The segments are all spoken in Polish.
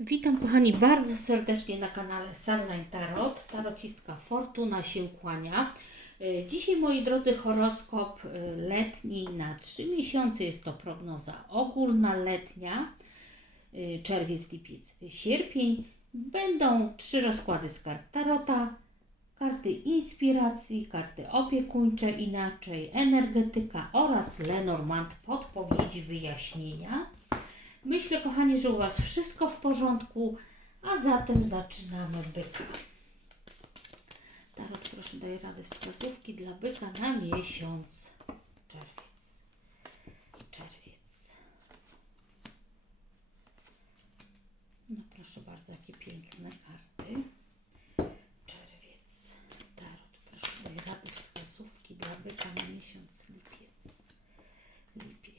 Witam kochani bardzo serdecznie na kanale Sunline Tarot. Tarocistka Fortuna się kłania. Y, Dzisiaj moi drodzy horoskop y, letni na 3 miesiące. Jest to prognoza ogólna letnia. y, Czerwiec, lipiec, sierpień. Będą trzy rozkłady z kart Tarota. Karty inspiracji, karty opiekuńcze, inaczej energetyka oraz Lenormand podpowiedzi, wyjaśnienia. Myślę, kochani, że u Was wszystko w porządku, a zatem zaczynamy byka. Tarot, proszę, daj radę wskazówki dla byka na miesiąc czerwiec. Czerwiec. No proszę bardzo, jakie piękne karty. Czerwiec. Tarot, proszę, daj radę wskazówki dla byka na miesiąc lipiec. Lipiec.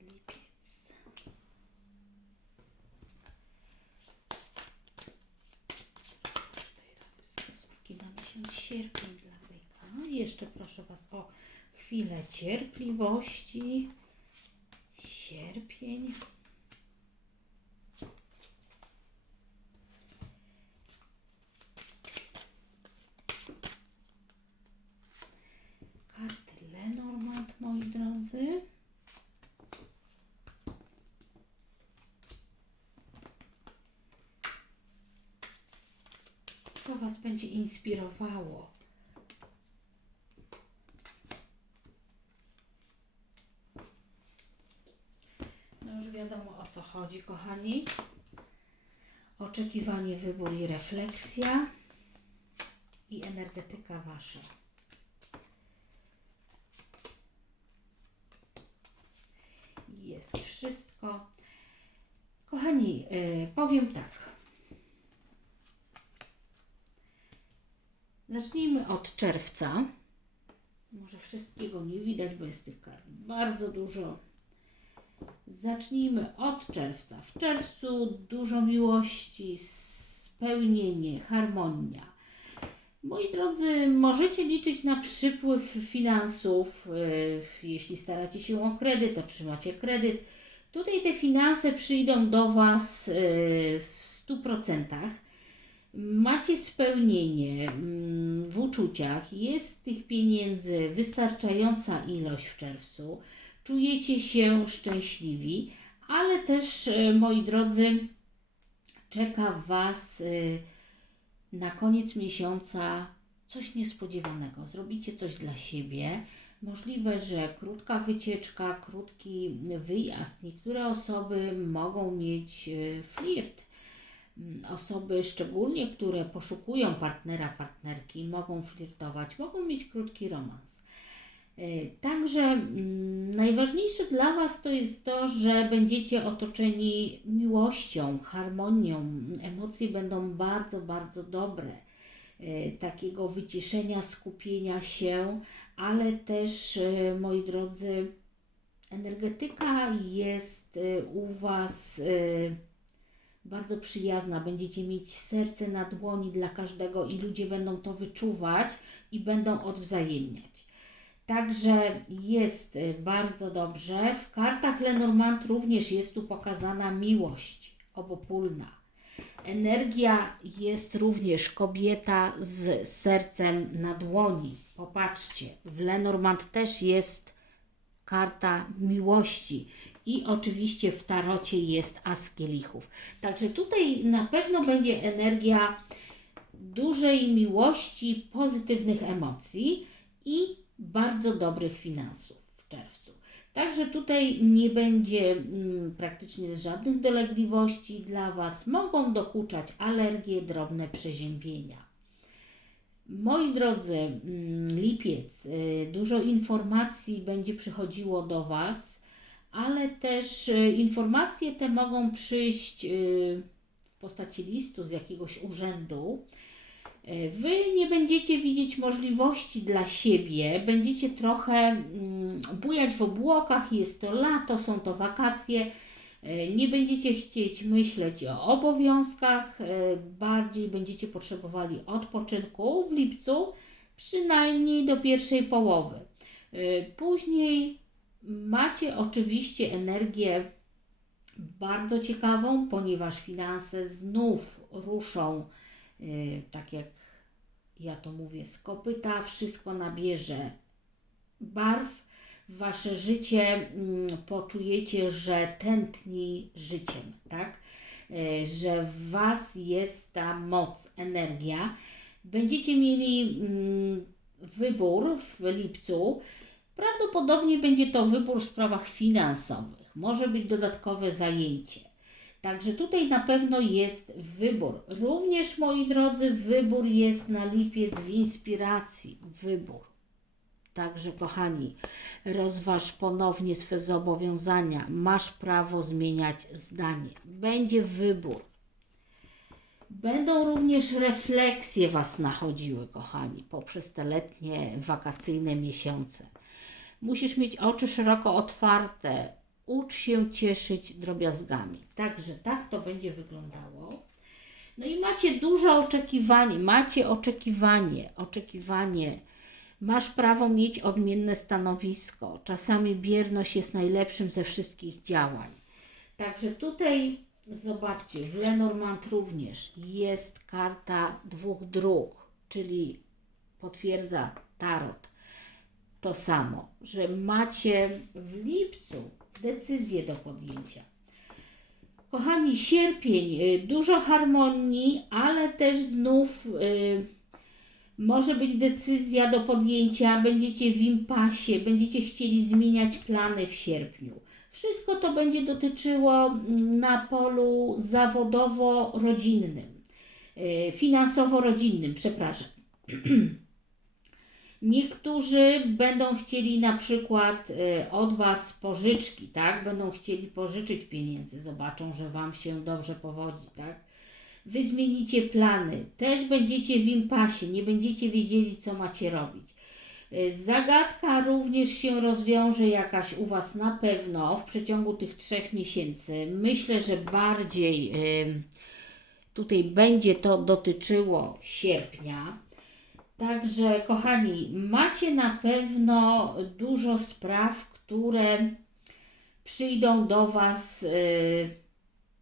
Lipiec. Proszę daj rady wskazówki na miesiąc sierpień dla byka. Jeszcze proszę Was o chwilę cierpliwości. Sierpień. Karty Lenormand, moi drodzy. co Was będzie inspirowało. No już wiadomo o co chodzi, kochani. Oczekiwanie, wybór i refleksja i energetyka Wasza. Jest wszystko. Kochani, yy, powiem tak. Zacznijmy od czerwca. Może wszystkiego nie widać, bo jest tych kart bardzo dużo. Zacznijmy od czerwca. W czerwcu dużo miłości, spełnienie, harmonia. Moi drodzy, możecie liczyć na przypływ finansów. Yy, Jeśli staracie się o kredyt, otrzymacie kredyt. Tutaj te finanse przyjdą do Was yy, w 100%. Macie spełnienie mm, w uczuciach, jest tych pieniędzy wystarczająca ilość w czerwcu, czujecie się szczęśliwi, ale też, e, moi drodzy, czeka Was e, na koniec miesiąca coś niespodziewanego. Zrobicie coś dla siebie. Możliwe, że krótka wycieczka, krótki wyjazd. Niektóre osoby mogą mieć e, flirt osoby, szczególnie które poszukują partnera, partnerki, mogą flirtować, mogą mieć krótki romans. E, Także mm, najważniejsze dla Was to jest to, że będziecie otoczeni miłością, harmonią. Emocje będą bardzo, bardzo dobre. E, Takiego wyciszenia, skupienia się, ale też, e, moi drodzy, energetyka jest u Was. Bardzo przyjazna. Będziecie mieć serce na dłoni dla każdego i ludzie będą to wyczuwać i będą odwzajemniać. Także jest y, bardzo dobrze. W kartach Lenormand również jest tu pokazana miłość obopólna. Energia jest również kobieta z sercem na dłoni. Popatrzcie, w Lenormand też jest karta miłości. I oczywiście w tarocie jest as kielichów. Także tutaj na pewno będzie energia dużej miłości, pozytywnych emocji i bardzo dobrych finansów w czerwcu. Także tutaj nie będzie mm, praktycznie żadnych dolegliwości dla Was. Mogą dokuczać alergie, drobne przeziębienia. Moi drodzy, mm, lipiec, y, dużo informacji będzie przychodziło do Was, ale też y, informacje te mogą przyjść y, w postaci listu z jakiegoś urzędu. Y, Wy nie będziecie widzieć możliwości dla siebie, będziecie trochę mm, bujać w obłokach, jest to lato, są to wakacje. Nie będziecie chcieć myśleć o obowiązkach, bardziej będziecie potrzebowali odpoczynku w lipcu, przynajmniej do pierwszej połowy. Później Macie oczywiście energię bardzo ciekawą, ponieważ finanse znów ruszą, y, tak jak ja to mówię, z kopyta, wszystko nabierze barw. Wasze życie mm, poczujecie, że tętni życiem, tak? Y, Że w Was jest ta moc, energia. Będziecie mieli mm, wybór w lipcu. Prawdopodobnie będzie to wybór w sprawach finansowych. Może być dodatkowe zajęcie. Także tutaj na pewno jest wybór. Również, moi drodzy, wybór jest na lipiec w inspiracji. Wybór. Także, kochani, rozważ ponownie swe zobowiązania. Masz prawo zmieniać zdanie. Będzie wybór. Będą również refleksje Was nachodziły, kochani, poprzez te letnie, wakacyjne miesiące. Musisz mieć oczy szeroko otwarte, ucz się cieszyć drobiazgami. Także tak to będzie wyglądało. No i macie duże oczekiwanie, macie oczekiwanie, oczekiwanie. Masz prawo mieć odmienne stanowisko. Czasami bierność jest najlepszym ze wszystkich działań. Także tutaj zobaczcie, w Lenormand również jest karta dwóch dróg, czyli potwierdza tarot to samo, że macie w lipcu decyzję do podjęcia. Kochani, sierpień, y, dużo harmonii, ale też znów y, może być decyzja do podjęcia, będziecie w impasie, będziecie chcieli zmieniać plany w sierpniu. Wszystko to będzie dotyczyło mm, na polu zawodowo-rodzinnym, y, finansowo-rodzinnym, przepraszam. Niektórzy będą chcieli na przykład y, od Was pożyczki, tak? Będą chcieli pożyczyć pieniędzy, zobaczą, że Wam się dobrze powodzi, tak? Wy zmienicie plany, też będziecie w impasie, nie będziecie wiedzieli, co macie robić. Y, Zagadka również się rozwiąże jakaś u Was na pewno w przeciągu tych trzech miesięcy. Myślę, że bardziej tutaj będzie to dotyczyło sierpnia. Także, kochani, macie na pewno dużo spraw, które przyjdą do Was y,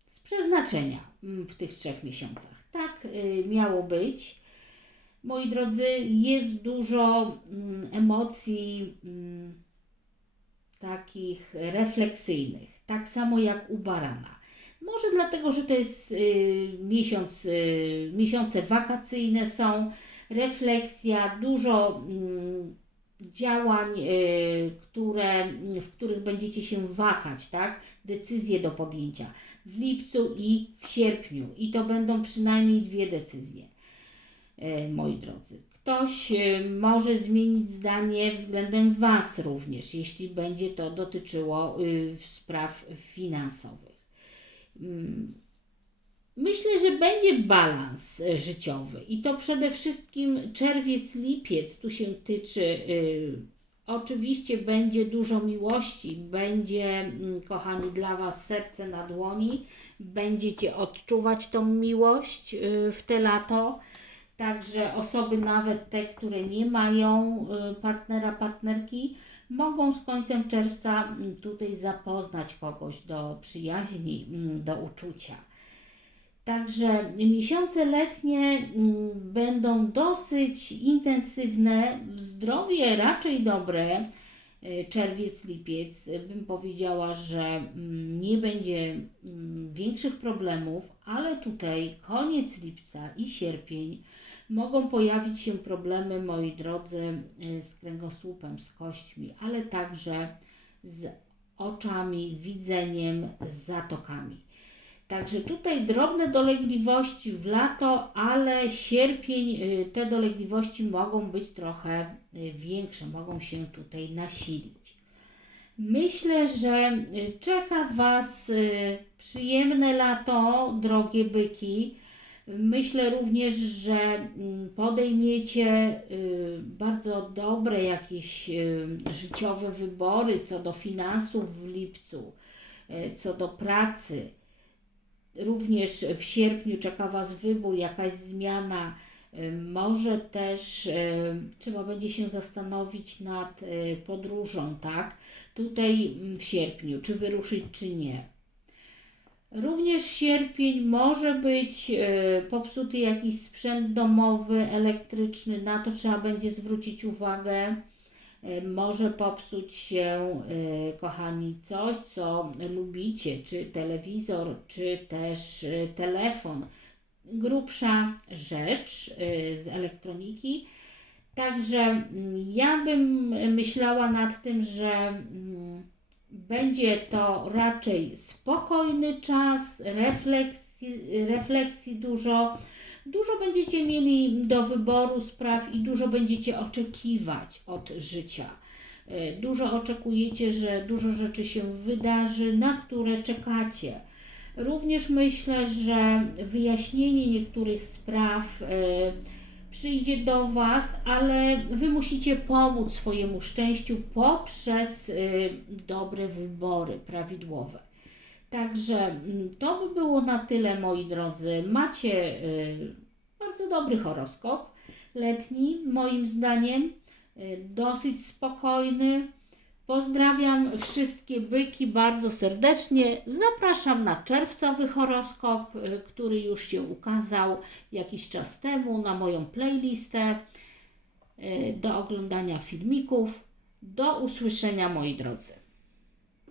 z przeznaczenia mm, w tych trzech miesiącach. Tak y, miało być. Moi drodzy, jest dużo mm, emocji mm, takich refleksyjnych, tak samo jak u barana. Może dlatego, że to jest y, miesiąc, miesiące wakacyjne są, refleksja, dużo mm, działań, y, które, w których będziecie się wahać, tak? Decyzje do podjęcia w lipcu i w sierpniu. I to będą przynajmniej dwie decyzje, y, moi drodzy. Ktoś y, może zmienić zdanie względem Was również, jeśli będzie to dotyczyło spraw finansowych. Myślę, że będzie balans e, życiowy i to przede wszystkim czerwiec, lipiec tu się tyczy. y, Oczywiście będzie dużo miłości, będzie, mm, kochani, dla Was serce na dłoni, będziecie odczuwać tą miłość y, w te lato. Także osoby, nawet te, które nie mają y, partnera, partnerki, mogą z końcem czerwca mm, tutaj zapoznać kogoś do przyjaźni, mm, do uczucia. Także miesiące letnie mm, będą dosyć intensywne, zdrowie raczej dobre. Y, Czerwiec, lipiec, y, bym powiedziała, że mm, nie będzie mm, większych problemów, ale tutaj koniec lipca i sierpień mogą pojawić się problemy, moi drodzy, y, z kręgosłupem, z kośćmi, ale także z oczami, widzeniem, z zatokami. Także tutaj drobne dolegliwości w lato, ale sierpień y, te dolegliwości mogą być trochę y, większe, mogą się tutaj nasilić. Myślę, że y, czeka Was przyjemne lato, drogie byki. Myślę również, że mm, podejmiecie bardzo dobre jakieś życiowe wybory co do finansów w lipcu, co do pracy. Również w sierpniu czeka Was wybór, jakaś zmiana Y, Może też y, trzeba będzie się zastanowić nad y, podróżą, tak? Tutaj mm, w sierpniu, czy wyruszyć, czy nie. Również sierpień może być e, popsuty jakiś sprzęt domowy, elektryczny, na to trzeba będzie zwrócić uwagę. E, Może popsuć się, e, kochani, coś, co lubicie, czy telewizor, czy też e, telefon. Grubsza rzecz z elektroniki. Także mm, ja bym myślała nad tym, że mm, będzie to raczej spokojny czas, refleksji, refleksji dużo. Dużo będziecie mieli do wyboru spraw i dużo będziecie oczekiwać od życia. E, Dużo oczekujecie, że dużo rzeczy się wydarzy, na które czekacie. Również myślę, że wyjaśnienie niektórych spraw e, przyjdzie do Was, ale Wy musicie pomóc swojemu szczęściu poprzez y, dobre wybory prawidłowe. Także mm, to by było na tyle, moi drodzy. Macie y, bardzo dobry horoskop letni, moim zdaniem, y, dosyć spokojny. Pozdrawiam wszystkie byki bardzo serdecznie. Zapraszam na czerwcowy horoskop, y, który już się ukazał jakiś czas temu na moją playlistę do oglądania filmików. Do usłyszenia moi drodzy.